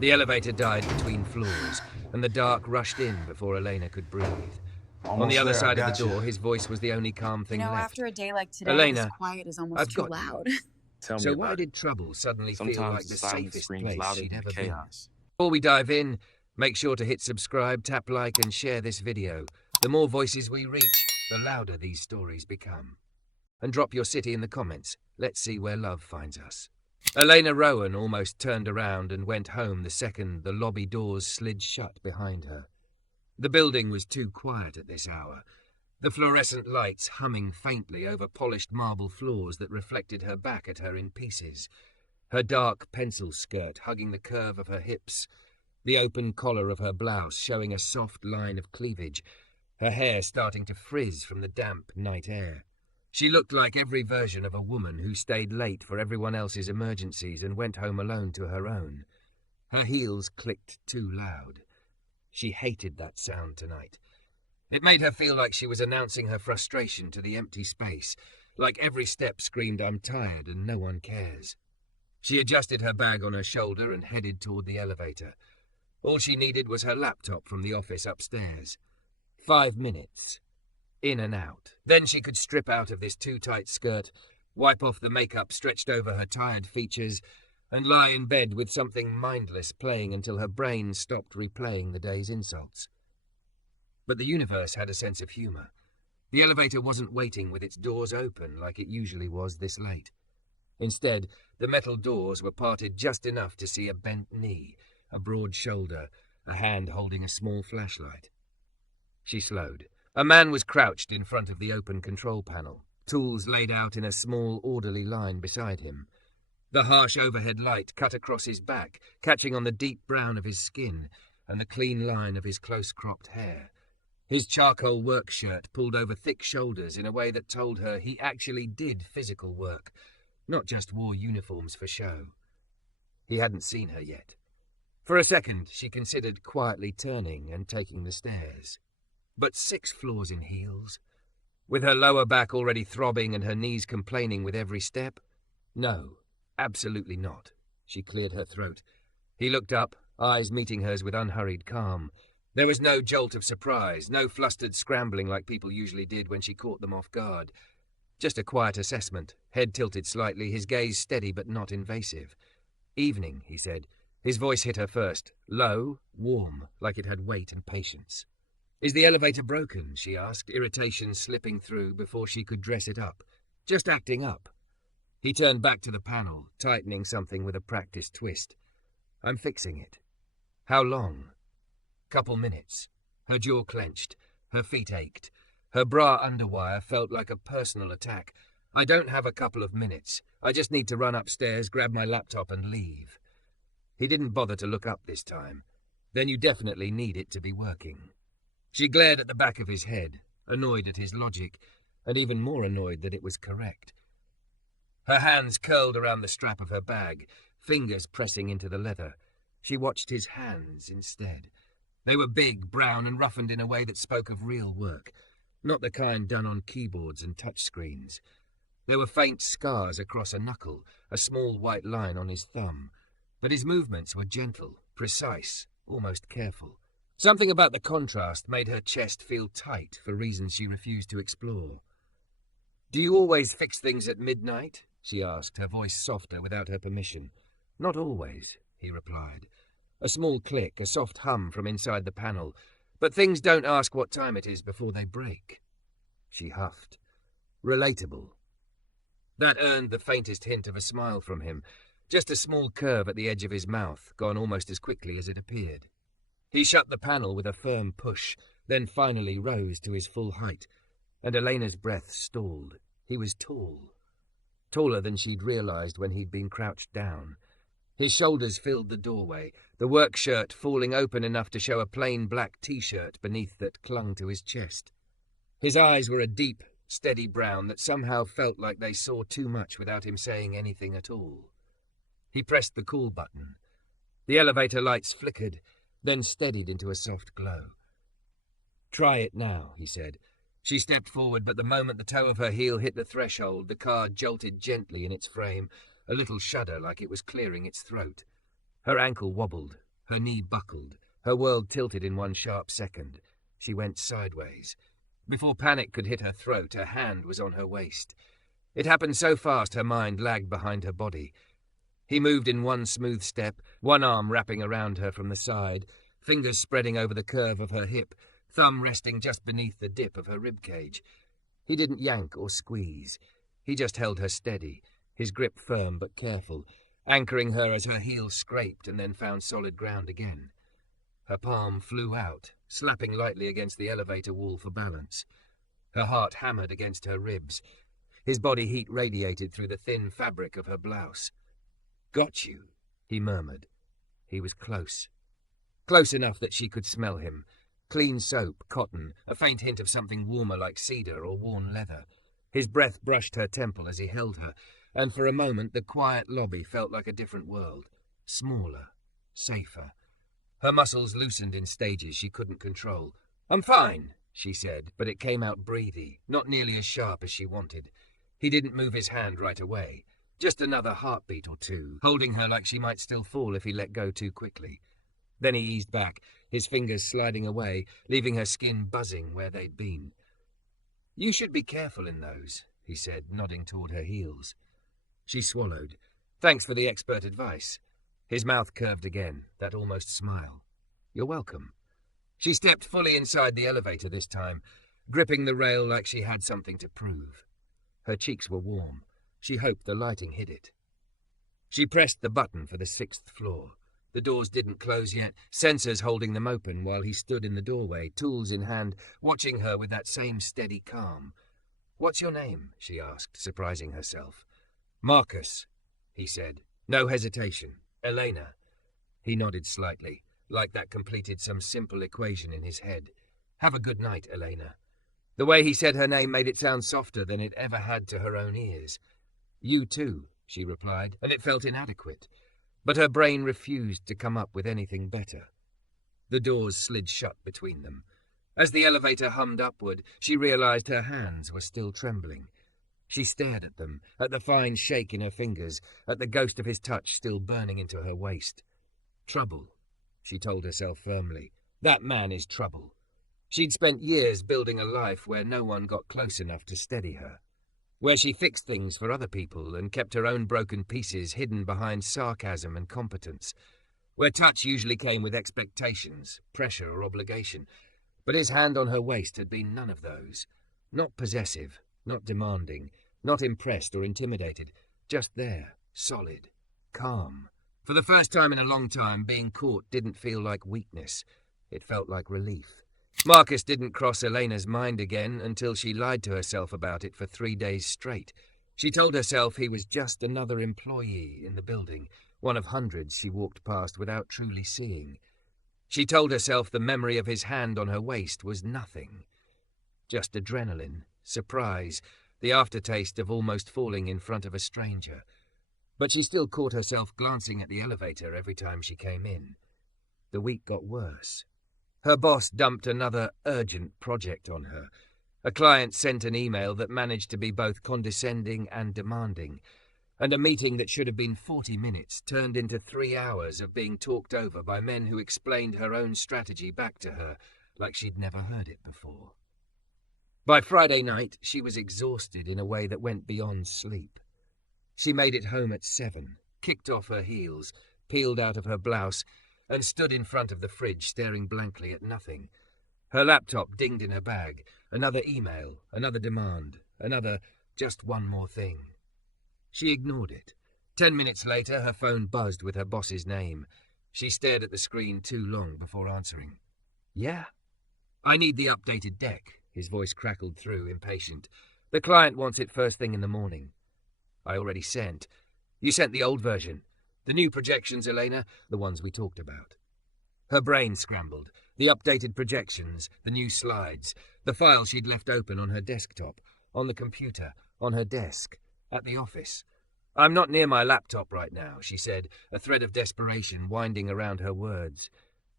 The elevator died between floors, and the dark rushed in before Elena could breathe. On the Almost other there, I side of the got you. door, his voice was the only calm thing left. After a day like today, this Elena, quiet is almost I've too got you. loud. Tell me So about why it. did trouble suddenly feel Sometimes like the the silence safest screams place louder she'd than the ever been? chaos. Before we dive in, make sure to hit subscribe, tap like, and share this video. The more voices we reach, the louder these stories become. And drop your city in the comments. Let's see where love finds us. Elena Rowan almost turned around and went home the second the lobby doors slid shut behind her. The building was too quiet at this hour, the fluorescent lights humming faintly over polished marble floors that reflected her back at her in pieces, her dark pencil skirt hugging the curve of her hips, the open collar of her blouse showing a soft line of cleavage, her hair starting to frizz from the damp night air. She looked like every version of a woman who stayed late for everyone else's emergencies and went home alone to her own. Her heels clicked too loud. She hated that sound tonight. It made her feel like she was announcing her frustration to the empty space, like every step screamed, "I'm tired and no one cares." She adjusted her bag on her shoulder and headed toward the elevator. All she needed was her laptop from the office upstairs. 5 minutes. In and out. Then she could strip out of this too-tight skirt, wipe off the makeup stretched over her tired features, and lie in bed with something mindless playing until her brain stopped replaying the day's insults. But the universe had a sense of humor. The elevator wasn't waiting with its doors open like it usually was this late. Instead, the metal doors were parted just enough to see a bent knee, a broad shoulder, a hand holding a small flashlight. She slowed. A man was crouched in front of the open control panel, tools laid out in a small, orderly line beside him. The harsh overhead light cut across his back, catching on the deep brown of his skin and the clean line of his close-cropped hair. His charcoal work shirt pulled over thick shoulders in a way that told her he actually did physical work, not just wore uniforms for show. He hadn't seen her yet. For a second, she considered quietly turning and taking the stairs. But 6 floors in heels? With her lower back already throbbing and her knees complaining with every step? No, absolutely not. She cleared her throat. He looked up, eyes meeting hers with unhurried calm. There was no jolt of surprise, no flustered scrambling like people usually did when she caught them off guard. Just a quiet assessment, head tilted slightly, his gaze steady but not invasive. "Evening," he said. His voice hit her first, low, warm, like it had weight and patience. "Is the elevator broken?" she asked, irritation slipping through before she could dress it up. "Just acting up." He turned back to the panel, tightening something with a practiced twist. "I'm fixing it." "How long?" "Couple minutes." Her jaw clenched. Her feet ached. Her bra underwire felt like a personal attack. "I don't have a couple of minutes. I just need to run upstairs, grab my laptop and leave." He didn't bother to look up this time. "Then you definitely need it to be working." She glared at the back of his head, annoyed at his logic, and even more annoyed that it was correct. Her hands curled around the strap of her bag, fingers pressing into the leather. She watched his hands instead. They were big, brown, and roughened in a way that spoke of real work, not the kind done on keyboards and touchscreens. There were faint scars across a knuckle, a small white line on his thumb, but his movements were gentle, precise, almost careful. Something about the contrast made her chest feel tight for reasons she refused to explore. "Do you always fix things at midnight?" she asked, her voice softer without her permission. "Not always," he replied. A small click, a soft hum from inside the panel. "But things don't ask what time it is before they break." She huffed. Relatable. That earned the faintest hint of a smile from him, just a small curve at the edge of his mouth, gone almost as quickly as it appeared. He shut the panel with a firm push, then finally rose to his full height, and Elena's breath stalled. He was tall. Taller than she'd realized when he'd been crouched down. His shoulders filled the doorway, the work shirt falling open enough to show a plain black t-shirt beneath that clung to his chest. His eyes were a deep, steady brown that somehow felt like they saw too much without him saying anything at all. He pressed the call button. The elevator lights flickered, then steadied into a soft glow. "Try it now," he said. She stepped forward, but the moment the toe of her heel hit the threshold, the car jolted gently in its frame, a little shudder like it was clearing its throat. Her ankle wobbled, Her knee buckled. Her world tilted in one sharp second. She went sideways. Before panic could hit her throat, her hand was on her waist. It happened so fast her mind lagged behind her body. He moved in one smooth step, one arm wrapping around her from the side, fingers spreading over the curve of her hip, thumb resting just beneath the dip of her ribcage. He didn't yank or squeeze. He just held her steady, his grip firm but careful, anchoring her as her heels scraped and then found solid ground again. Her palm flew out, slapping lightly against the elevator wall for balance. Her heart hammered against her ribs. His body heat radiated through the thin fabric of her blouse. "Got you," he murmured. He was close. Close enough that she could smell him. Clean soap, cotton, a faint hint of something warmer like cedar or worn leather. His breath brushed her temple as he held her, and for a moment the quiet lobby felt like a different world. Smaller, safer. Her muscles loosened in stages she couldn't control. "I'm fine," she said, but it came out breathy, not nearly as sharp as she wanted. He didn't move his hand right away. Just another heartbeat or two, holding her like she might still fall if he let go too quickly. Then he eased back, his fingers sliding away, leaving her skin buzzing where they'd been. "You should be careful in those," he said, nodding toward her heels. She swallowed. "Thanks for the expert advice." His mouth curved again, that almost smile. "You're welcome." She stepped fully inside the elevator this time, gripping the rail like she had something to prove. Her cheeks were warm. She hoped the lighting hid it. She pressed the button for the 6th floor. The doors didn't close yet, sensors holding them open while he stood in the doorway, tools in hand, watching her with that same steady calm. "What's your name?" she asked, surprising herself. "Marcus," he said. No hesitation. "Elena." He nodded slightly, like that completed some simple equation in his head. "Have a good night, Elena." The way he said her name made it sound softer than it ever had to her own ears. "You too," she replied, and it felt inadequate. But her brain refused to come up with anything better. The doors slid shut between them. As the elevator hummed upward, she realized her hands were still trembling. She stared at them, at the fine shake in her fingers, at the ghost of his touch still burning into her waist. "Trouble," she told herself firmly. "That man is trouble." She'd spent years building a life where no one got close enough to steady her, where she fixed things for other people and kept her own broken pieces hidden behind sarcasm and competence, where touch usually came with expectations, pressure or obligation. But his hand on her waist had been none of those. Not possessive, not demanding, not impressed or intimidated, just there, solid, calm. For the first time in a long time, being caught didn't feel like weakness. It felt like relief. Marcus didn't cross Elena's mind again until she lied to herself about it for 3 days straight. She told herself he was just another employee in the building, one of hundreds she walked past without truly seeing. She told herself the memory of his hand on her waist was nothing. Just adrenaline, surprise, the aftertaste of almost falling in front of a stranger. But she still caught herself glancing at the elevator every time she came in. The week got worse. Her boss dumped another urgent project on her. A client sent an email that managed to be both condescending and demanding, and a meeting that should have been 40 minutes turned into 3 hours of being talked over by men who explained her own strategy back to her like she'd never heard it before. By Friday night, she was exhausted in a way that went beyond sleep. She made it home at 7, kicked off her heels, peeled out of her blouse, and stood in front of the fridge staring blankly at nothing. Her laptop dinged in her bag. Another email, another demand, another just one more thing. She ignored it. 10 minutes later, her phone buzzed with her boss's name. She stared at the screen too long before answering. "Yeah?" "I need the updated deck," his voice crackled through, impatient. "The client wants it first thing in the morning." "I already sent." "You sent the old version." "The new projections, Elena, the ones we talked about." Her brain scrambled. The updated projections, the new slides, the file she'd left open on her desktop, on the computer, on her desk, at the office. "I'm not near my laptop right now," she said, a thread of desperation winding around her words.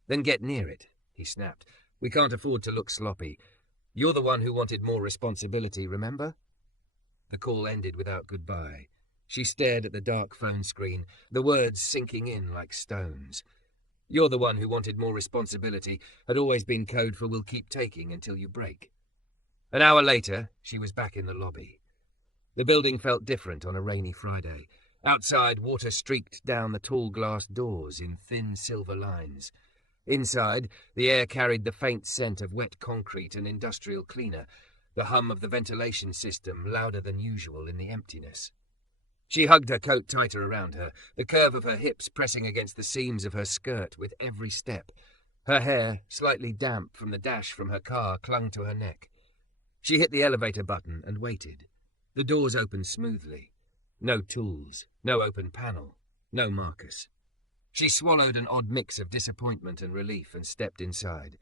"Then get near it," he snapped. "We can't afford to look sloppy. You're the one who wanted more responsibility, remember?" The call ended without goodbye. She stared at the dark phone screen, the words sinking in like stones. You're the one who wanted more responsibility, had always been code for we'll keep taking until you break. An hour later, she was back in the lobby. The building felt different on a rainy Friday. Outside, water streaked down the tall glass doors in thin silver lines. Inside, the air carried the faint scent of wet concrete and industrial cleaner, the hum of the ventilation system louder than usual in the emptiness. She hugged her coat tighter around her, the curve of her hips pressing against the seams of her skirt with every step. Her hair, slightly damp from the dash from her car, clung to her neck. She hit the elevator button and waited. The doors opened smoothly. No tools, no open panel, no Marcus. She swallowed an odd mix of disappointment and relief and stepped inside.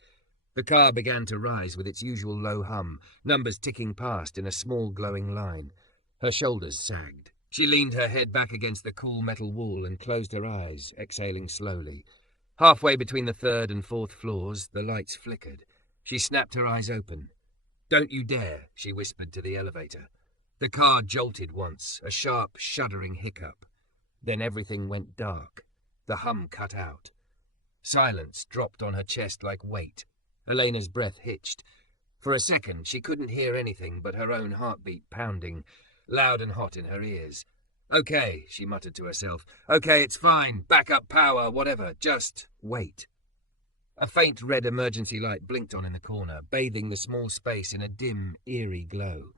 The car began to rise with its usual low hum, numbers ticking past in a small glowing line. Her shoulders sagged. She leaned her head back against the cool metal wall and closed her eyes, exhaling slowly. Halfway between the third and fourth floors, the lights flickered. She snapped her eyes open. "Don't you dare," she whispered to the elevator. The car jolted once, a sharp, shuddering hiccup. Then everything went dark. The hum cut out. Silence dropped on her chest like weight. Elena's breath hitched. For a second, she couldn't hear anything but her own heartbeat pounding, loud and hot in her ears. "Okay," she muttered to herself. "Okay, it's fine. Backup power, whatever. Just wait." A faint red emergency light blinked on in the corner, bathing the small space in a dim, eerie glow.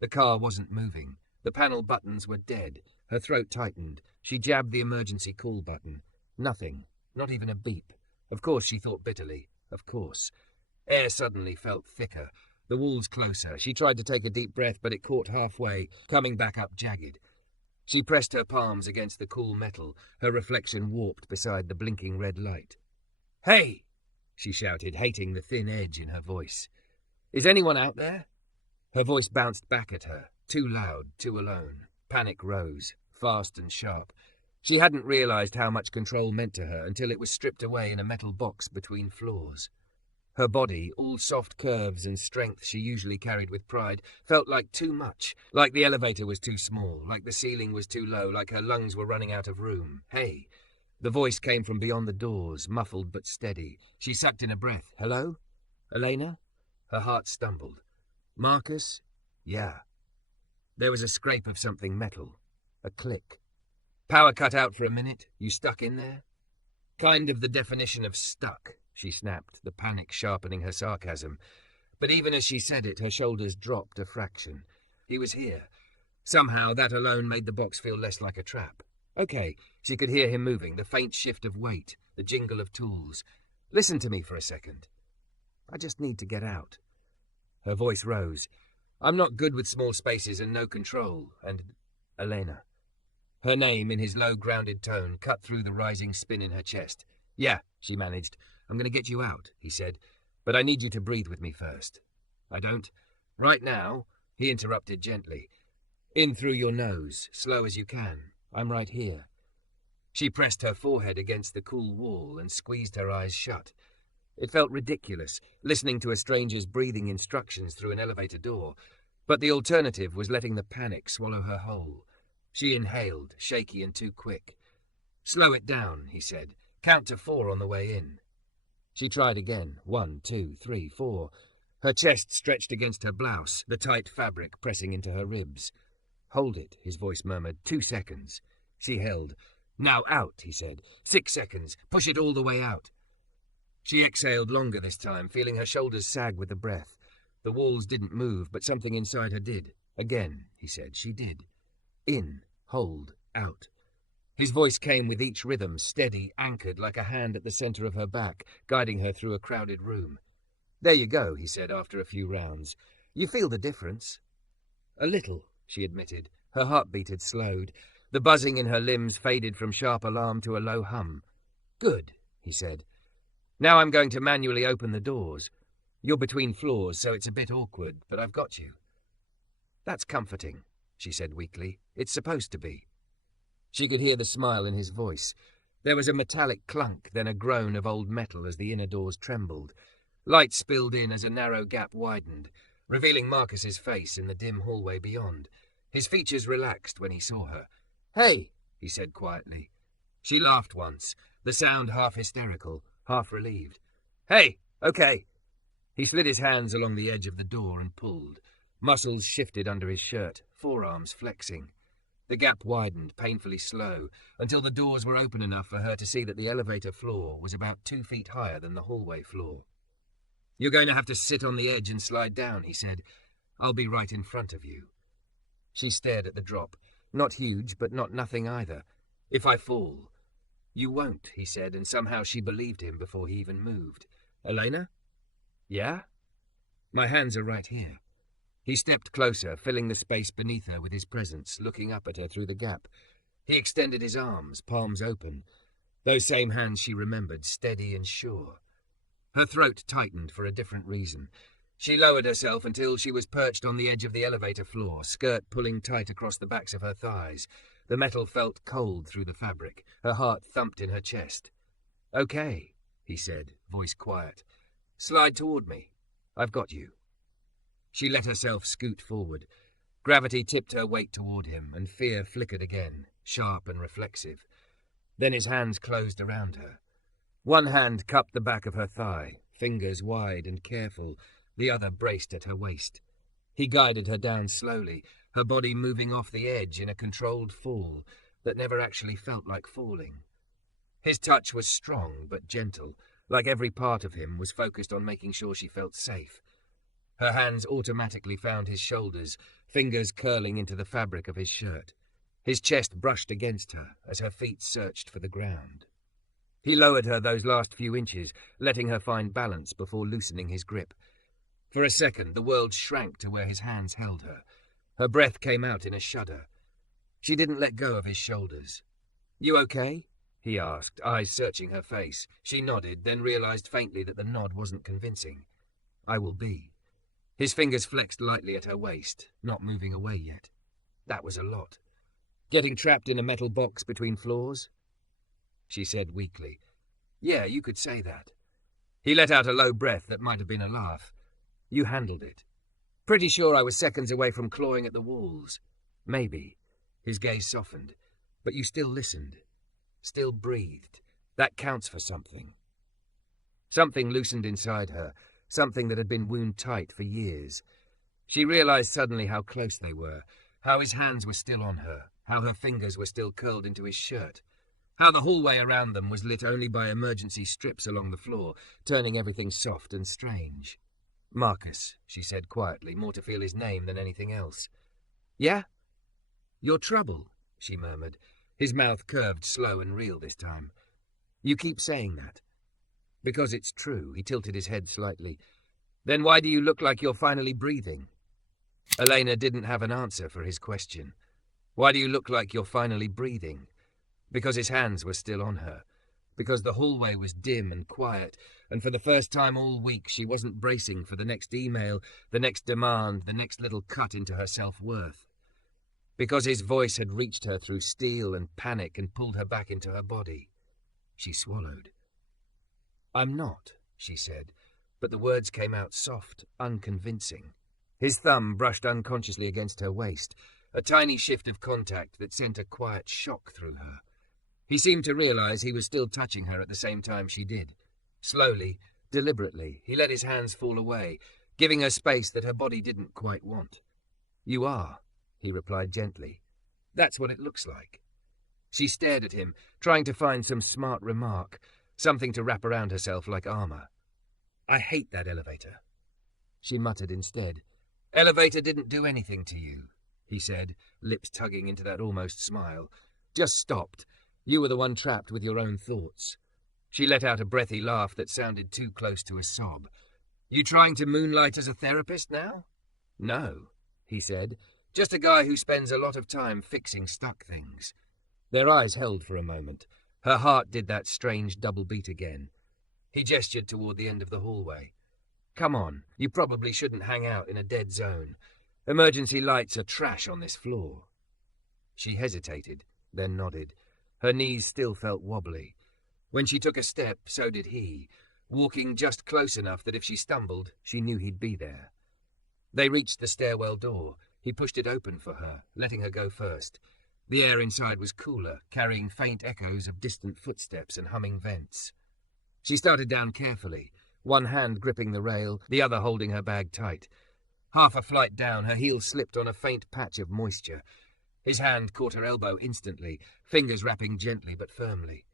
The car wasn't moving. The panel buttons were dead. Her throat tightened. She jabbed the emergency call button. Nothing. Not even a beep. Of course, she thought bitterly. Of course. Air suddenly felt thicker. The walls closer. She tried to take a deep breath, but it caught halfway, coming back up jagged. She pressed her palms against the cool metal, her reflection warped beside the blinking red light. "Hey!" she shouted, hating the thin edge in her voice. "Is anyone out there?" Her voice bounced back at her, too loud, too alone. Panic rose, fast and sharp. She hadn't realized how much control meant to her until it was stripped away in a metal box between floors. Her body, all soft curves and strength she usually carried with pride, felt like too much, like the elevator was too small, like the ceiling was too low, like her lungs were running out of room. "Hey!" The voice came from beyond the doors, muffled but steady. She sucked in a breath. "Hello? Elena?" Her heart stumbled. "Marcus?" "Yeah." There was a scrape of something metal. A click. "Power cut out for a minute? You stuck in there?" "Kind of the definition of stuck," she snapped, the panic sharpening her sarcasm. But even as she said it, her shoulders dropped a fraction. He was here. Somehow that alone made the box feel less like a trap. Okay, she could hear him moving, the faint shift of weight, the jingle of tools. "Listen to me for a second. I just need to get out." Her voice rose. "I'm not good with small spaces and no control, and Elena." Her name, in his low, grounded tone, cut through the rising spin in her chest. "Yeah," she managed. "I'm going to get you out," he said. "But I need you to breathe with me first." "I don't." "Right now," he interrupted gently. "In through your nose, slow as you can. I'm right here." She pressed her forehead against the cool wall and squeezed her eyes shut. It felt ridiculous, listening to a stranger's breathing instructions through an elevator door, but the alternative was letting the panic swallow her whole. She inhaled, shaky and too quick. "Slow it down," he said. "Count to 4 on the way in." She tried again. 1, 2, 3, 4. Her chest stretched against her blouse, the tight fabric pressing into her ribs. "Hold it," his voice murmured. 2 seconds. She held. "Now out," he said. 6 seconds. Push it all the way out." She exhaled longer this time, feeling her shoulders sag with the breath. The walls didn't move, but something inside her did. Again, he said. She did. In, hold, out. His voice came with each rhythm, steady, anchored, like a hand at the center of her back, guiding her through a crowded room. "There you go," he said after a few rounds. "You feel the difference?" "A little," she admitted. Her heartbeat had slowed. The buzzing in her limbs faded from sharp alarm to a low hum. "Good," he said. "Now I'm going to manually open the doors. You're between floors, so it's a bit awkward, but I've got you." "That's comforting," she said weakly. "It's supposed to be." She could hear the smile in his voice. There was a metallic clunk, then a groan of old metal as the inner doors trembled. Light spilled in as a narrow gap widened, revealing Marcus's face in the dim hallway beyond. His features relaxed when he saw her. "Hey," he said quietly. She laughed once, the sound half hysterical, half relieved. "Hey, okay." He slid his hands along the edge of the door and pulled. Muscles shifted under his shirt, forearms flexing. The gap widened, painfully slow, until the doors were open enough for her to see that the elevator floor was about 2 feet higher than the hallway floor. "You're going to have to sit on the edge and slide down," he said. "I'll be right in front of you." She stared at the drop. Not huge, but not nothing either. "If I fall." "You won't," he said, and somehow she believed him before he even moved. "Elena?" "Yeah?" "My hands are right here." He stepped closer, filling the space beneath her with his presence, looking up at her through the gap. He extended his arms, palms open. Those same hands she remembered, steady and sure. Her throat tightened for a different reason. She lowered herself until she was perched on the edge of the elevator floor, skirt pulling tight across the backs of her thighs. The metal felt cold through the fabric. Her heart thumped in her chest. "Okay," he said, voice quiet. "Slide toward me. I've got you." She let herself scoot forward. Gravity tipped her weight toward him, and fear flickered again, sharp and reflexive. Then his hands closed around her. One hand cupped the back of her thigh, fingers wide and careful, the other braced at her waist. He guided her down slowly, her body moving off the edge in a controlled fall that never actually felt like falling. His touch was strong but gentle, like every part of him was focused on making sure she felt safe. Her hands automatically found his shoulders, fingers curling into the fabric of his shirt. His chest brushed against her as her feet searched for the ground. He lowered her those last few inches, letting her find balance before loosening his grip. For a second, the world shrank to where his hands held her. Her breath came out in a shudder. She didn't let go of his shoulders. "You okay?" he asked, eyes searching her face. She nodded, then realized faintly that the nod wasn't convincing. "I will be." His fingers flexed lightly at her waist, not moving away yet. That was a lot. "Getting trapped in a metal box between floors?" She said weakly. "Yeah, you could say that." He let out a low breath that might have been a laugh. "You handled it." "Pretty sure I was seconds away from clawing at the walls." "Maybe." His gaze softened. "But you still listened. Still breathed. That counts for something." Something loosened inside her, something that had been wound tight for years. She realized suddenly how close they were, how his hands were still on her, how her fingers were still curled into his shirt, how the hallway around them was lit only by emergency strips along the floor, turning everything soft and strange. "Marcus," she said quietly, more to feel his name than anything else. "Yeah?" "Your trouble," she murmured. His mouth curved slow and real this time. "You keep saying that." "Because it's true." He tilted his head slightly. "Then why do you look like you're finally breathing?" Elena didn't have an answer for his question. "Why do you look like you're finally breathing?" Because his hands were still on her. Because the hallway was dim and quiet, and for the first time all week she wasn't bracing for the next email, the next demand, the next little cut into her self-worth. Because his voice had reached her through steel and panic and pulled her back into her body. She swallowed. "I'm not," she said, but the words came out soft, unconvincing. His thumb brushed unconsciously against her waist, a tiny shift of contact that sent a quiet shock through her. He seemed to realize he was still touching her at the same time she did. Slowly, deliberately, he let his hands fall away, giving her space that her body didn't quite want. "You are," he replied gently. "That's what it looks like." She stared at him, trying to find some smart remark, something to wrap around herself like armor. "I hate that elevator." She muttered instead. "Elevator didn't do anything to you," he said, lips tugging into that almost smile. "Just stopped. You were the one trapped with your own thoughts." She let out a breathy laugh that sounded too close to a sob. "You trying to moonlight as a therapist now?" "No," he said. "Just a guy who spends a lot of time fixing stuck things." Their eyes held for a moment. Her heart did that strange double beat again. He gestured toward the end of the hallway. "Come on, you probably shouldn't hang out in a dead zone. Emergency lights are trash on this floor." She hesitated, then nodded. Her knees still felt wobbly. When she took a step, so did he, walking just close enough that if she stumbled, she knew he'd be there. They reached the stairwell door. He pushed it open for her, letting her go first. The air inside was cooler, carrying faint echoes of distant footsteps and humming vents. She started down carefully, one hand gripping the rail, the other holding her bag tight. Half a flight down, her heel slipped on a faint patch of moisture. His hand caught her elbow instantly, fingers rapping gently but firmly.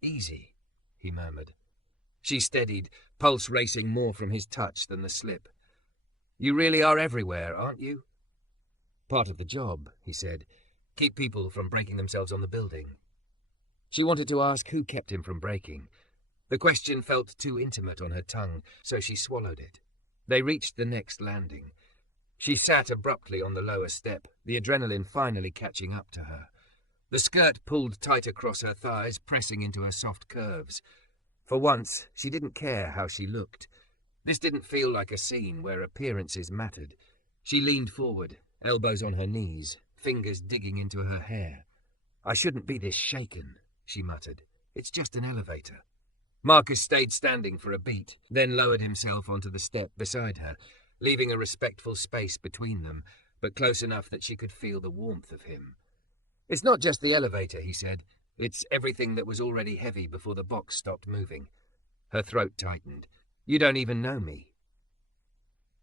"Easy," he murmured. She steadied, pulse racing more from his touch than the slip. "You really are everywhere, aren't you?" "Part of the job," he said. "Keep people from breaking themselves on the building." She wanted to ask who kept him from breaking. The question felt too intimate on her tongue, so she swallowed it. They reached the next landing. She sat abruptly on the lower step, the adrenaline finally catching up to her. The skirt pulled tight across her thighs, pressing into her soft curves. For once, she didn't care how she looked. This didn't feel like a scene where appearances mattered. She leaned forward, elbows on her knees, fingers digging into her hair. "I shouldn't be this shaken," she muttered. "It's just an elevator." Marcus stayed standing for a beat, then lowered himself onto the step beside her, leaving a respectful space between them, but close enough that she could feel the warmth of him. "It's not just the elevator," he said. "It's everything that was already heavy before the box stopped moving." Her throat tightened. "You don't even know me."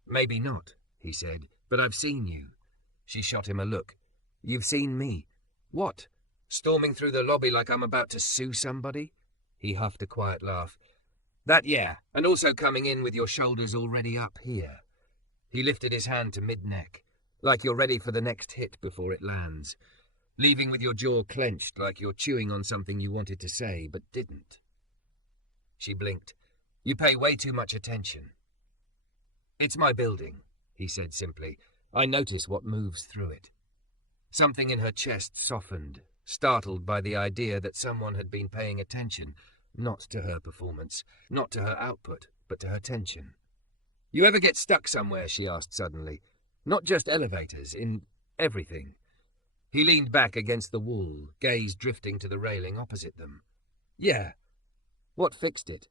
"Maybe not," he said, "but I've seen you." She shot him a look. "You've seen me? What? Storming through the lobby like I'm about to sue somebody?" He huffed a quiet laugh. "That, yeah, and also coming in with your shoulders already up here." He lifted his hand to mid-neck, like you're ready for the next hit before it lands. Leaving with your jaw clenched like you're chewing on something you wanted to say but didn't. She blinked. "You pay way too much attention." "It's my building," he said simply. "I notice what moves through it." Something in her chest softened, startled by the idea that someone had been paying attention, not to her performance, not to her output, but to her tension. "You ever get stuck somewhere?" she asked suddenly. "Not just elevators, in everything." He leaned back against the wall, gaze drifting to the railing opposite them. "Yeah." "What fixed it?"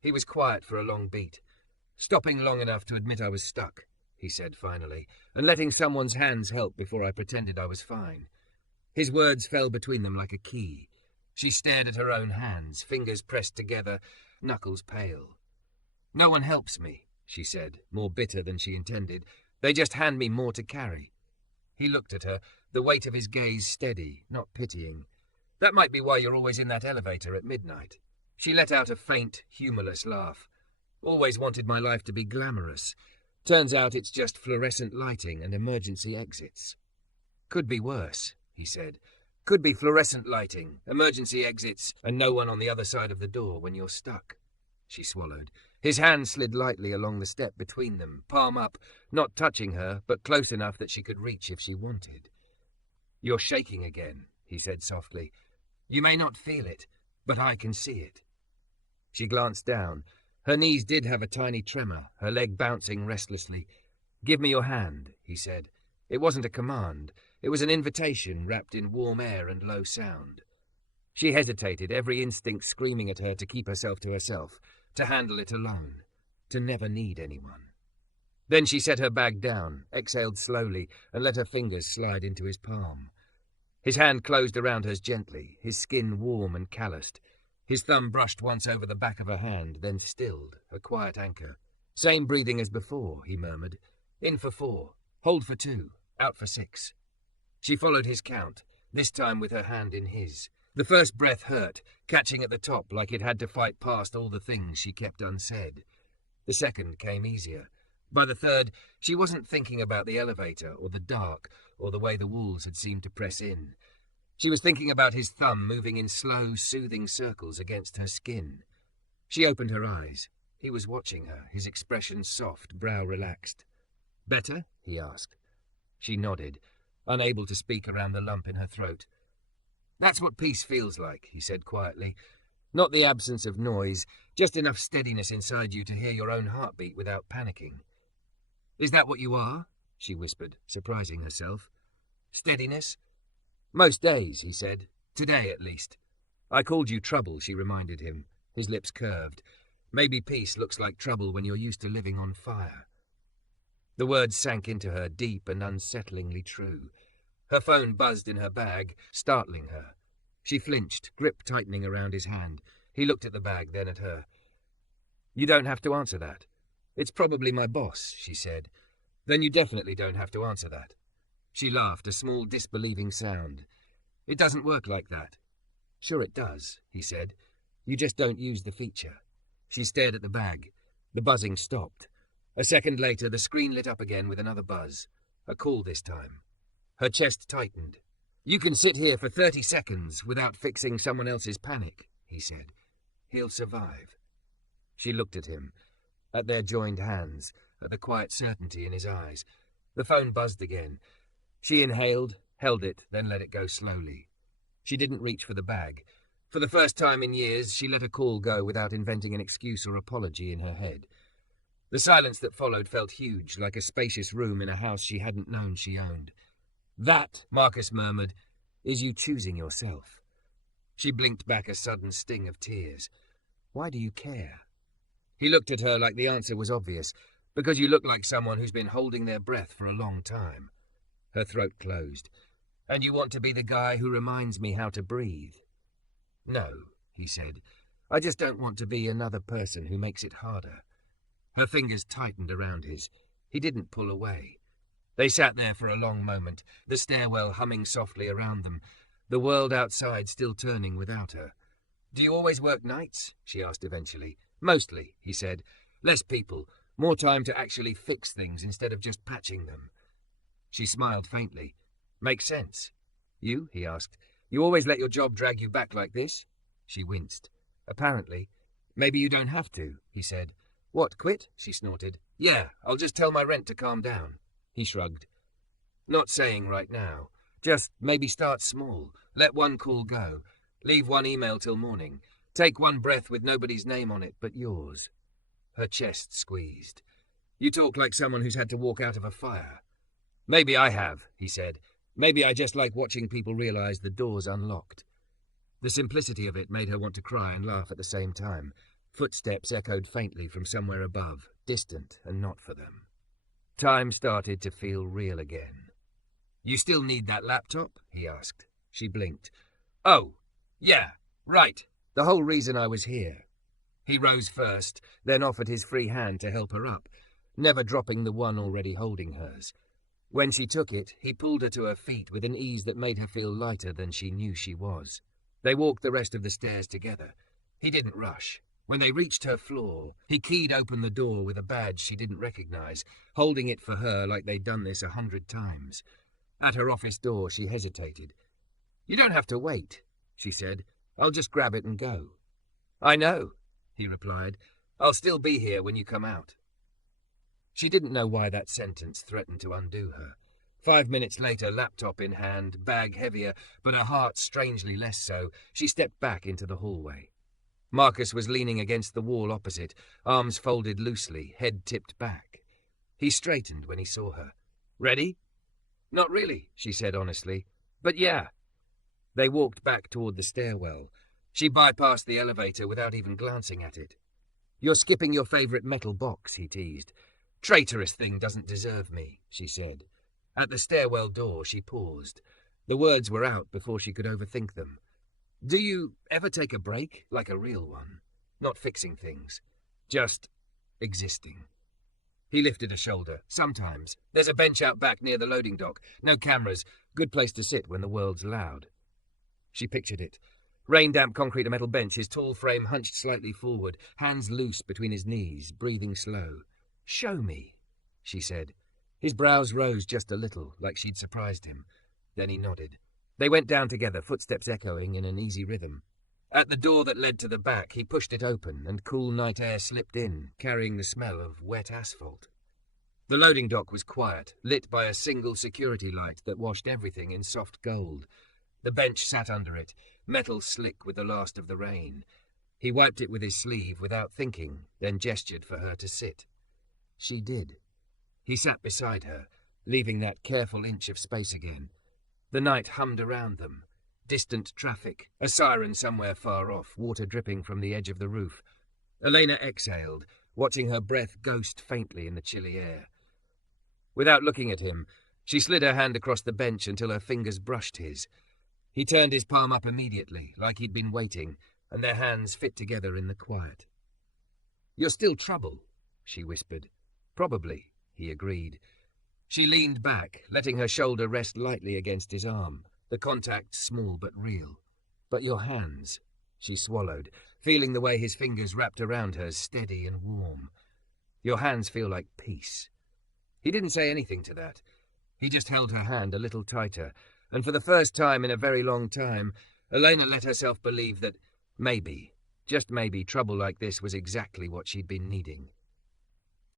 He was quiet for a long beat. "Stopping long enough to admit I was stuck," he said finally, "and letting someone's hands help before I pretended I was fine." His words fell between them like a key. She stared at her own hands, fingers pressed together, knuckles pale. "No one helps me," she said, more bitter than she intended. "They just hand me more to carry." He looked at her, the weight of his gaze steady, not pitying. "That might be why you're always in that elevator at midnight." She let out a faint, humorless laugh. "Always wanted my life to be glamorous. Turns out it's just fluorescent lighting and emergency exits." "Could be worse," he said. "Could be fluorescent lighting, emergency exits, and no one on the other side of the door when you're stuck." She swallowed. His hand slid lightly along the step between them, palm up, not touching her, but close enough that she could reach if she wanted. "You're shaking again," he said softly. "You may not feel it, but I can see it." She glanced down. Her knees did have a tiny tremor, her leg bouncing restlessly. "Give me your hand," he said. It wasn't a command. It was an invitation wrapped in warm air and low sound. She hesitated, every instinct screaming at her to keep herself to herself, to handle it alone, to never need anyone. Then she set her bag down, exhaled slowly, and let her fingers slide into his palm. His hand closed around hers gently, his skin warm and calloused. His thumb brushed once over the back of her hand, then stilled, a quiet anchor. "Same breathing as before," he murmured. "In for 4, hold for 2, out for 6. She followed his count, this time with her hand in his. The first breath hurt, catching at the top like it had to fight past all the things she kept unsaid. The second came easier. By the third, she wasn't thinking about the elevator or the dark or the way the walls had seemed to press in. She was thinking about his thumb moving in slow, soothing circles against her skin. She opened her eyes. He was watching her, his expression soft, brow relaxed. "Better?" he asked. She nodded, unable to speak around the lump in her throat. "That's what peace feels like," he said quietly. "Not the absence of noise, just enough steadiness inside you to hear your own heartbeat without panicking." "Is that what you are?" she whispered, surprising herself. "Steadiness?" "Most days," he said. "Today, at least." "I called you trouble," she reminded him. His lips curved. "Maybe peace looks like trouble when you're used to living on fire." The words sank into her, deep and unsettlingly true. Her phone buzzed in her bag, startling her. She flinched, grip tightening around his hand. He looked at the bag, then at her. "You don't have to answer that. It's probably my boss," she said. "Then you definitely don't have to answer that." She laughed, a small disbelieving sound. "It doesn't work like that." "Sure it does," he said. "You just don't use the feature." She stared at the bag. The buzzing stopped. A second later, the screen lit up again with another buzz. A call this time. Her chest tightened. "You can sit here for 30 seconds without fixing someone else's panic," he said. "He'll survive." She looked at him, at their joined hands, at the quiet certainty in his eyes. The phone buzzed again. She inhaled, held it, then let it go slowly. She didn't reach for the bag. For the first time in years, she let a call go without inventing an excuse or apology in her head. The silence that followed felt huge, like a spacious room in a house she hadn't known she owned. "That," Marcus murmured, "is you choosing yourself." She blinked back a sudden sting of tears. "Why do you care?" He looked at her like the answer was obvious. "Because you look like someone who's been holding their breath for a long time." Her throat closed. "And you want to be the guy who reminds me how to breathe?" "No," he said. "I just don't want to be another person who makes it harder." Her fingers tightened around his. He didn't pull away. They sat there for a long moment, the stairwell humming softly around them, the world outside still turning without her. "Do you always work nights?" she asked eventually. "Mostly," he said. "Less people, more time to actually fix things instead of just patching them." She smiled faintly. "Makes sense." "You?" he asked. "You always let your job drag you back like this?" She winced. "Apparently. Maybe you don't have to," he said. "What, quit?" she snorted. "Yeah, I'll just tell my rent to calm down." He shrugged. "Not saying right now. Just maybe start small. Let one call go. Leave one email till morning. Take one breath with nobody's name on it but yours." Her chest squeezed. "You talk like someone who's had to walk out of a fire." "Maybe I have," he said. "Maybe I just like watching people realize the door's unlocked." The simplicity of it made her want to cry and laugh at the same time. Footsteps echoed faintly from somewhere above, distant and not for them. Time started to feel real again. "You still need that laptop?" he asked. She blinked. "Oh, yeah, right. The whole reason I was here." He rose first, then offered his free hand to help her up, never dropping the one already holding hers. When she took it, he pulled her to her feet with an ease that made her feel lighter than she knew she was. They walked the rest of the stairs together. He didn't rush. When they reached her floor, he keyed open the door with a badge she didn't recognize, holding it for her like they'd done this 100 times. At her office door, she hesitated. "You don't have to wait," she said. "I'll just grab it and go." "I know," he replied. "I'll still be here when you come out." She didn't know why that sentence threatened to undo her. 5 minutes later, laptop in hand, bag heavier, but her heart strangely less so, she stepped back into the hallway. Marcus was leaning against the wall opposite, arms folded loosely, head tipped back. He straightened when he saw her. "Ready?" "Not really," she said honestly. "But yeah." They walked back toward the stairwell. She bypassed the elevator without even glancing at it. "You're skipping your favorite metal box," he teased. "Traitorous thing doesn't deserve me," she said. At the stairwell door, she paused. The words were out before she could overthink them. "Do you ever take a break, like a real one? Not fixing things. Just existing." He lifted a shoulder. "Sometimes. There's a bench out back near the loading dock. No cameras. Good place to sit when the world's loud." She pictured it. Rain-damp concrete and metal bench, his tall frame hunched slightly forward, hands loose between his knees, breathing slow. "Show me," she said. His brows rose just a little, like she'd surprised him. Then he nodded. They went down together, footsteps echoing in an easy rhythm. At the door that led to the back, he pushed it open, and cool night air slipped in, carrying the smell of wet asphalt. The loading dock was quiet, lit by a single security light that washed everything in soft gold. The bench sat under it, metal slick with the last of the rain. He wiped it with his sleeve without thinking, then gestured for her to sit. She did. He sat beside her, leaving that careful inch of space again. The night hummed around them. Distant traffic, a siren somewhere far off, water dripping from the edge of the roof. Elena exhaled, watching her breath ghost faintly in the chilly air. Without looking at him, She slid her hand across the bench until her fingers brushed his. He turned his palm up immediately, like he'd been waiting, and their hands fit together in the quiet. "You're still trouble," she whispered. "Probably," he agreed. She leaned back, letting her shoulder rest lightly against his arm, the contact small but real. "But your hands," she swallowed, feeling the way his fingers wrapped around hers, steady and warm. "Your hands feel like peace." He didn't say anything to that. He just held her hand a little tighter, and for the first time in a very long time, Elena let herself believe that maybe, just maybe, trouble like this was exactly what she'd been needing.